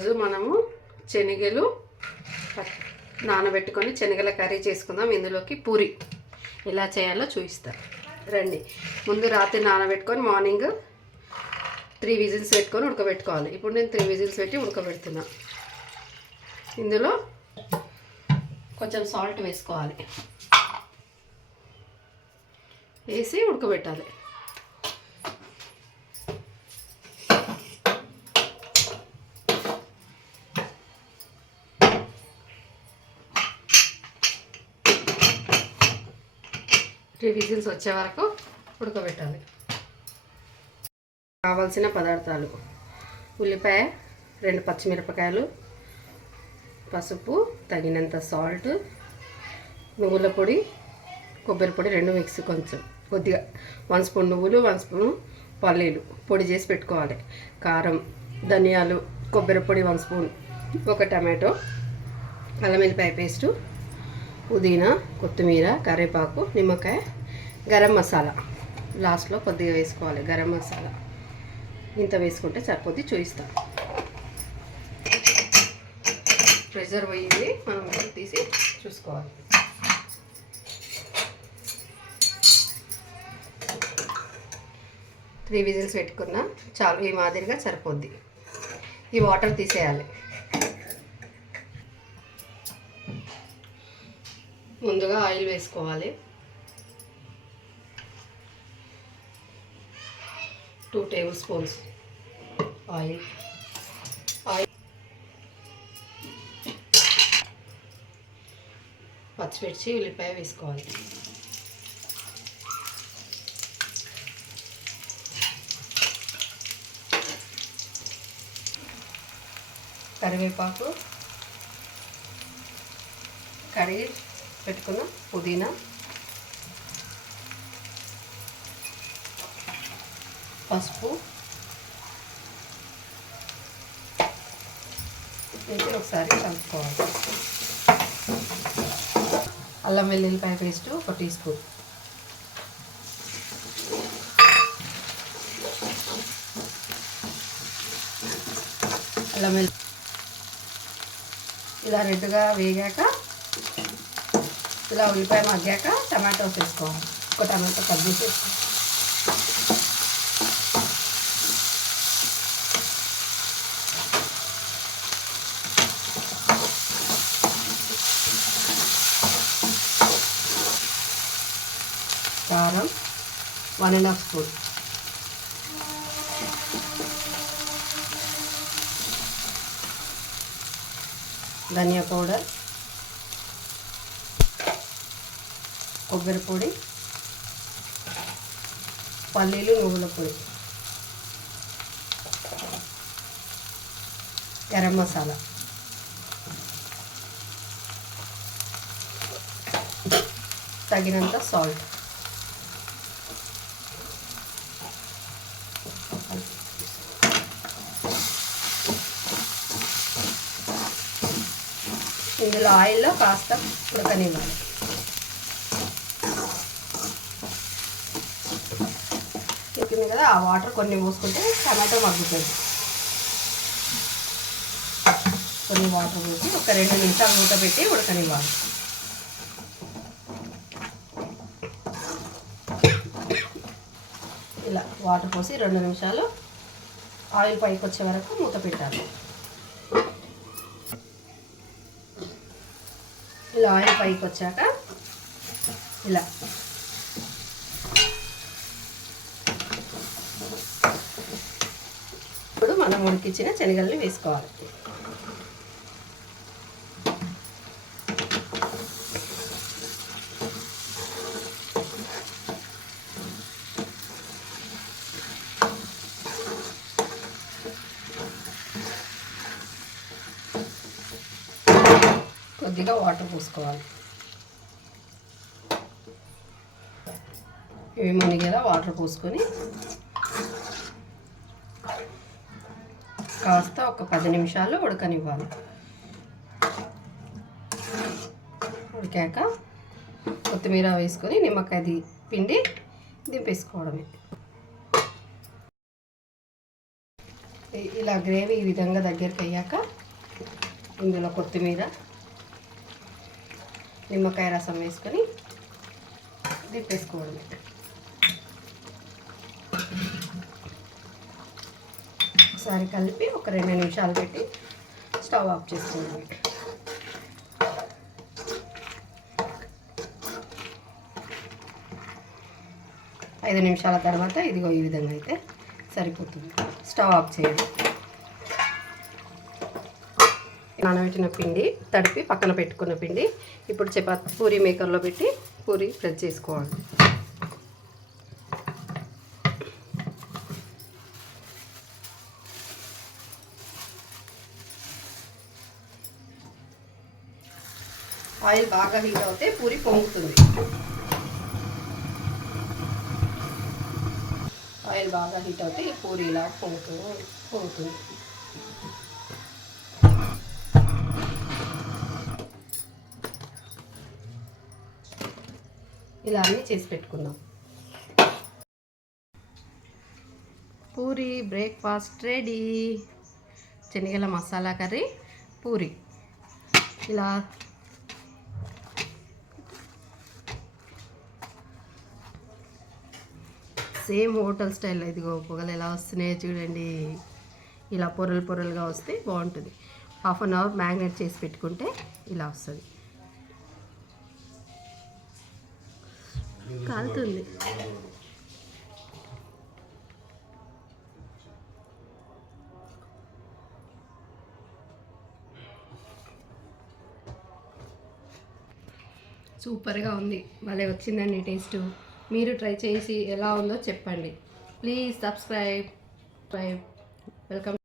రోజు మనము శనగలు నానబెట్టుకొని శనగల కర్రీ చేసుకుందాం. ఇందులోకి పూరి ఎలా చేయాలో చూపిస్తా రండి. ముందు రాత్రి నానబెట్టుకొని మార్నింగ్ 3 విజిల్స్ పెట్టుకొని ఉడకబెట్టుకోవాలి. ఇప్పుడు నేను 3 విజిల్స్ పెట్టి ఉడకబెడుతున్నా. ఇందులో కొంచెం సాల్ట్ వేసుకోవాలి, వేసి ఉడకబెట్టాలి. త్రీ విజిల్స్ వచ్చే వరకు ఉడకబెట్టాలి. కావాల్సిన పదార్థాలు: ఉల్లిపాయ, 2 పచ్చిమిరపకాయలు, పసుపు, తగినంత సాల్ట్, నువ్వుల పొడి, కొబ్బరి పొడి 2 మిక్స్, కొంచెం కొద్దిగా 1 స్పూన్ నువ్వులు, 1 స్పూన్ పల్లీలు పొడి చేసి పెట్టుకోవాలి. కారం, ధనియాలు, కొబ్బరి పొడి 1 స్పూన్, 1 టమాటో, అల్లం వెల్లిపాయ పేస్టు, పుదీనా, కొత్తిమీర, కరివేపాకు, నిమ్మకాయ, గరం మసాలా లాస్ట్లో కొద్దిగా వేసుకోవాలి. గరం మసాలా ఇంత వేసుకుంటే సరిపోద్ది. చూపిస్తాను. ప్రెషర్ పోయింది, మనం తీసి చూసుకోవాలి. త్రీ విజిల్స్ పెట్టుకున్నా చాలు, ఈ మాదిరిగా సరిపోద్ది. ఈ వాటర్ తీసేయాలి. ముందుగా ఆయిల్ వేసుకోవాలి. 2 టేబుల్ స్పూన్స్ ఆయిల్. పచ్చిమిర్చి, ఉల్లిపాయ వేసుకోవాలి. కరివేపాకు, కడిగి పెట్టుకున్న పుదీనా, పసుపు వేసి ఒకసారి కలుపుకోవాలి. అల్లం వెల్లుల్లిపాయ పేస్ట్ 1 టీ స్పూన్, అల్లం వెల్లుల్లి ఇలా రెడ్గా వేగాక, ఇలా ఉల్లిపాయ మగ్గాక టమాటోస్ వేసుకోవాలి. 1 టమాటో కట్ చేసి వేసుకోవాలి. కారం 1½ స్పూన్, ధనియా పౌడర్, కొబ్బరి పొడి, పల్లీలు, నువ్వుల పొడి, గరం మసాలా, తగినంత సాల్ట్. ఇందులో ఆయిల్లో కాస్త ఉడకనివ్వాలి. ఉడికింది కదా, ఆ వాటర్ కొన్ని పోసుకుంటే టమాటో మగ్గుతుంది. కొన్ని వాటర్ పోసి ఒక 2 నిమిషాలు మూత పెట్టి ఉడకనివ్వాలి. ఇలా వాటర్ పోసి 2 నిమిషాలు ఆయిల్ పైకి వచ్చే వరకు మూత పెట్టాలి. ఇలా ఆయిల్ పైకి వచ్చాక ఇలా ఇప్పుడు మనం ఉడికించిన శనగల్ని వేసుకోవాలి. కొద్దిగా వాటర్ పోసుకోవాలి. ఇవి మునిగేలా వాటర్ పోసుకొని కాస్త ఒక 10 నిమిషాలు ఉడకనివ్వాలి. ఉడికాక కొత్తిమీర వేసుకొని నిమ్మకాయ పిండి దింపేసుకోవడమే. ఇలా గ్రేవీ ఈ విధంగా దగ్గరికి అయ్యాక ఇందులో కొత్తిమీర, నిమ్మకాయ రసం వేసుకొని దిప్పేసుకోవడమే. ఒకసారి కలిపి ఒక 2 నిమిషాలు పెట్టి స్టవ్ ఆఫ్ చేసుకోవడమే. ఐదు నిమిషాల తర్వాత ఇదిగో ఈ విధంగా అయితే సరిపోతుంది. స్టవ్ ఆఫ్ చేయండి. నానబెట్టిన పిండి తడిపి పక్కన పెట్టుకున్న పిండి ఇప్పుడు చపాతీ పూరీ మేకర్లో పెట్టి పూరీ ప్రెస్ చేసుకోవాలి. ఆయిల్ బాగా హీట్ అవుతే పూరి పొంగుతుంది. ఆయిల్ బాగా హీట్ అవుతే ఈ పూరి ఇలా పొంగుతుంది. ఇలా అన్నీ చేసి పెట్టుకుందాం. Puri breakfast ready. శనగల మసాలా కర్రీ పూరి. ఇలా సేమ్ హోటల్ స్టైల్లో ఇదిగో పొగలు ఎలా వస్తున్నాయో చూడండి. ఇలా పొరలుగా వస్తే బాగుంటుంది. హాఫ్ అన్ అవర్ మ్యాగ్నేట్ చేసి పెట్టుకుంటే ఇలా వస్తుంది. కాలుతుంది. సూపర్గా ఉంది. భలే వచ్చిందండి టేస్ట్. మీరు ట్రై చేసి ఎలా ఉందో చెప్పండి. Please subscribe. వెల్కమ్.